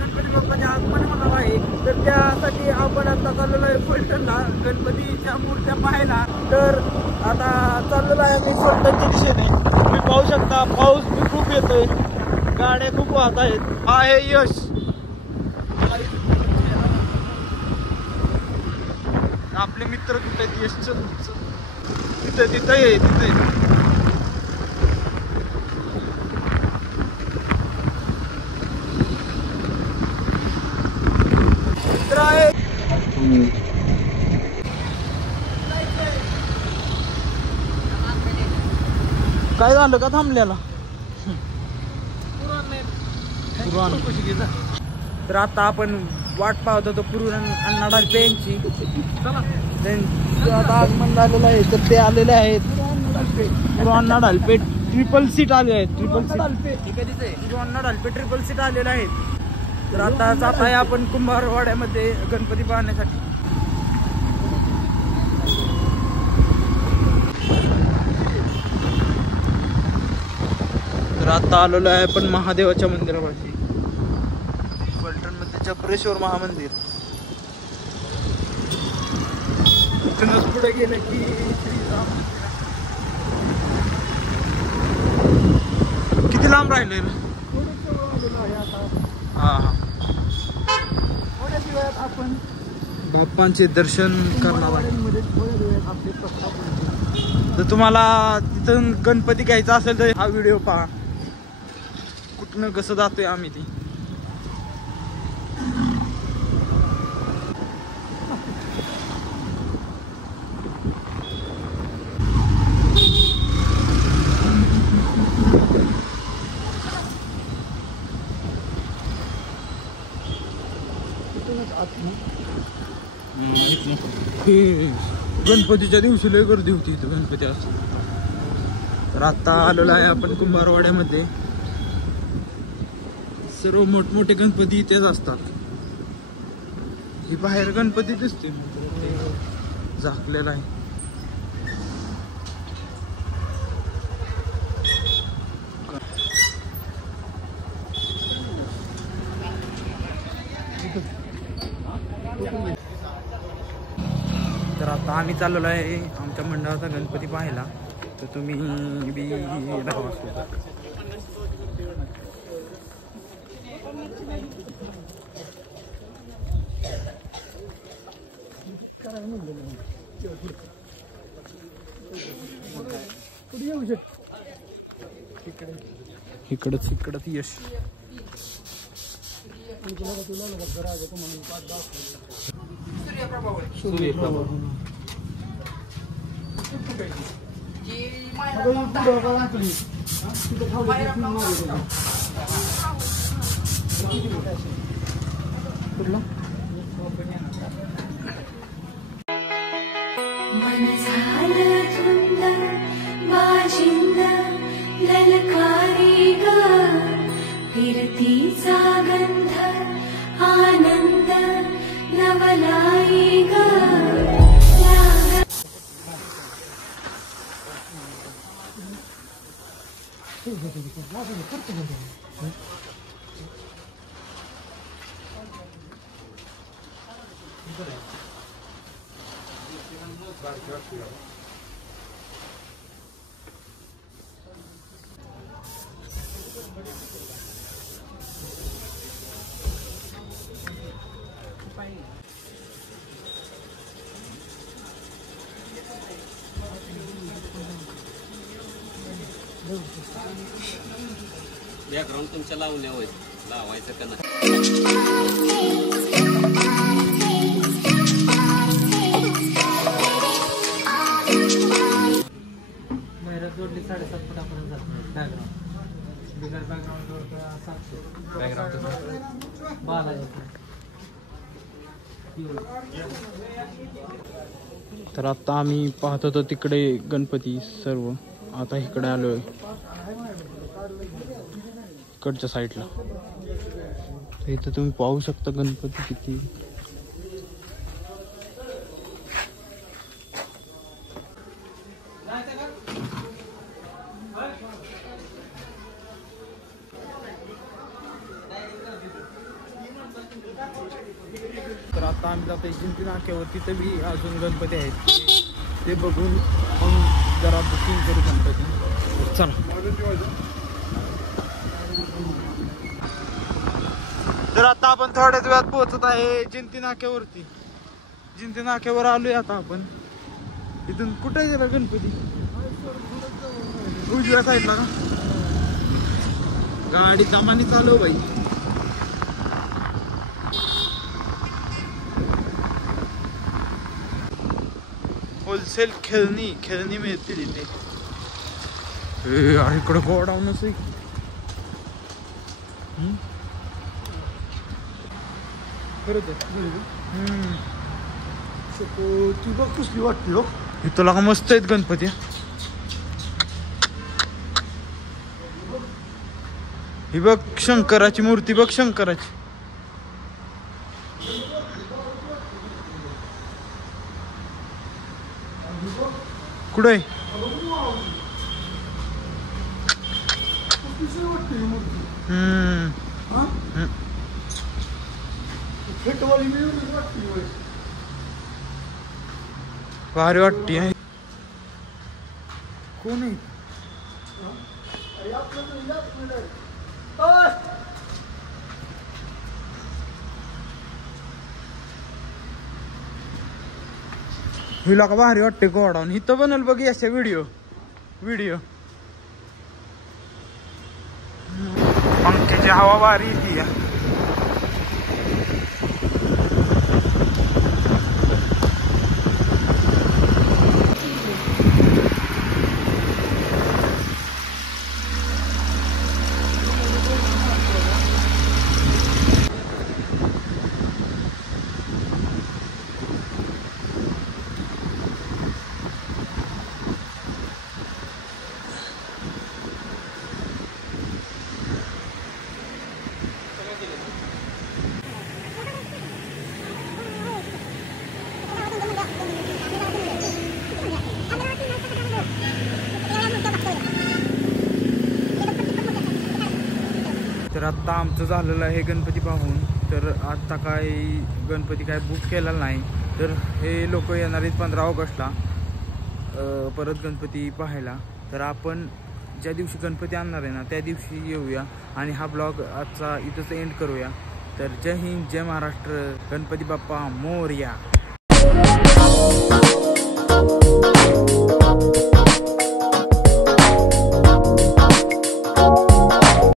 गणपती बाप्पाचे आगमन होणार आहे, तर त्यासाठी आपण आता चाललेलो आहे फलटणला गणपतीच्या मूर्त्या पाहायला. तर आता चाललेलो आहे मी फलटणच्या दिशेने. तुम्ही पाहू शकता पाऊस बी खूप येतोय, गाड्या खूप वाहत आहेत. हा आहे यश. आपले मित्र कुठे आहेत? यशचं तिथे तिथे आहे तिथे. मित्र आहे. काय झालं का थांबल्याला? तर आता आपण वाट पाहत होतो पुरून अण्णा ढालपे यांची. त्यांचं आता आगमन झालेलं आहे, तर ते आलेले आहेत. अण्णा ढालपे ट्रिपल सीट आले आहेत. अण्णा ढालपे ट्रिपल सीट आलेले आहेत. तर आता जात आहे आपण कुंभारवाड्यामध्ये गणपती पाहण्यासाठी. तर आता आलेलो आहे पण महादेवाच्या मंदिरापाशी, फलटण मध्ये चक्रेश्वर महामंदिर. इथूनच पुढे गेलं की किती लांब राहिले? हा हा, आपण बाप्पांचे दर्शन करणार आहे. तर तुम्हाला तिथून गणपती घ्यायचा असेल तर हा व्हिडिओ पहा. कुठनं कसं जातोय आम्ही ती. गणपतीच्या दिवशी लय गर्दी होती इथं गणपती असतो. तर आता आलेलो आहे आपण कुंभारवाड्यामध्ये. सर्व मोठमोठे गणपती इथेच असतात. ही बाहेर गणपती दिसते झाकलेला आहे. तर आता आम्ही चाललेलो आहे आमच्या मंडळाचा गणपती पाहायला. तर तुम्ही बी धावा सोबत. इकडच यश. सूर्यप्रभा मन झालं धुंद वाजिंद ललकारी ग फिरतीचा गंध आनंद नवलाई ग. बॅकग्राऊंड तुमच्या लावायचं का नाही? जोडली 7.5 फुटापर्यंत जात बॅकग्राऊंड. बिगर बॅकग्राऊंड 700 बॅकग्राऊंड बालाजी. तर आता आम्ही पाहत होतो तिकडे गणपती सर्व. आता इकडे आलोय इकडच्या साईडला. इथं तुम्ही पाहू शकता गणपती किती. आता आम्ही जातो जिंती नाक्यावर, तिथं बी अजून गणपती आहेत, ते बघून मग जरा बुकिंग करू गणपती. चला तर आता आपण थोड्याच वेळात पोहोचत आहे जिंती नाक्यावरती. जिंती नाक्यावर आलोय आता आपण. इथून कुठे गेला गणपती? उजव्या साईडला का? गाडी दमानी चालव बाई. होलसेल खेळणी मिळतील इथे. इकडं गोडाऊनच आहे. खरंच ती बघ कसली वाटते हो. तुला का मस्त आहेत गणपती. ही बघ शंकराची मूर्ती बघ, शंकराची. कुठे भारी वाटते. कोण आहे? हिला का भारी वाटते गोडाऊन. इथं बनल बघ अशा व्हिडिओ. पंख्याची हवा भारी येते. तर आत्ता आमचं झालेलं आहे गणपती पाहून. तर आत्ता काय गणपती काय बुक केलेला नाही. तर हे लोक येणार आहेत 15 ऑगस्टला परत गणपती पाहायला. तर आपण ज्या दिवशी गणपती आणणार आहे ना त्या दिवशी येऊया आणि हा ब्लॉग आजचा इथंच एंड करूया. तर जय हिंद, जय महाराष्ट्र, गणपती बाप्पा मोरया.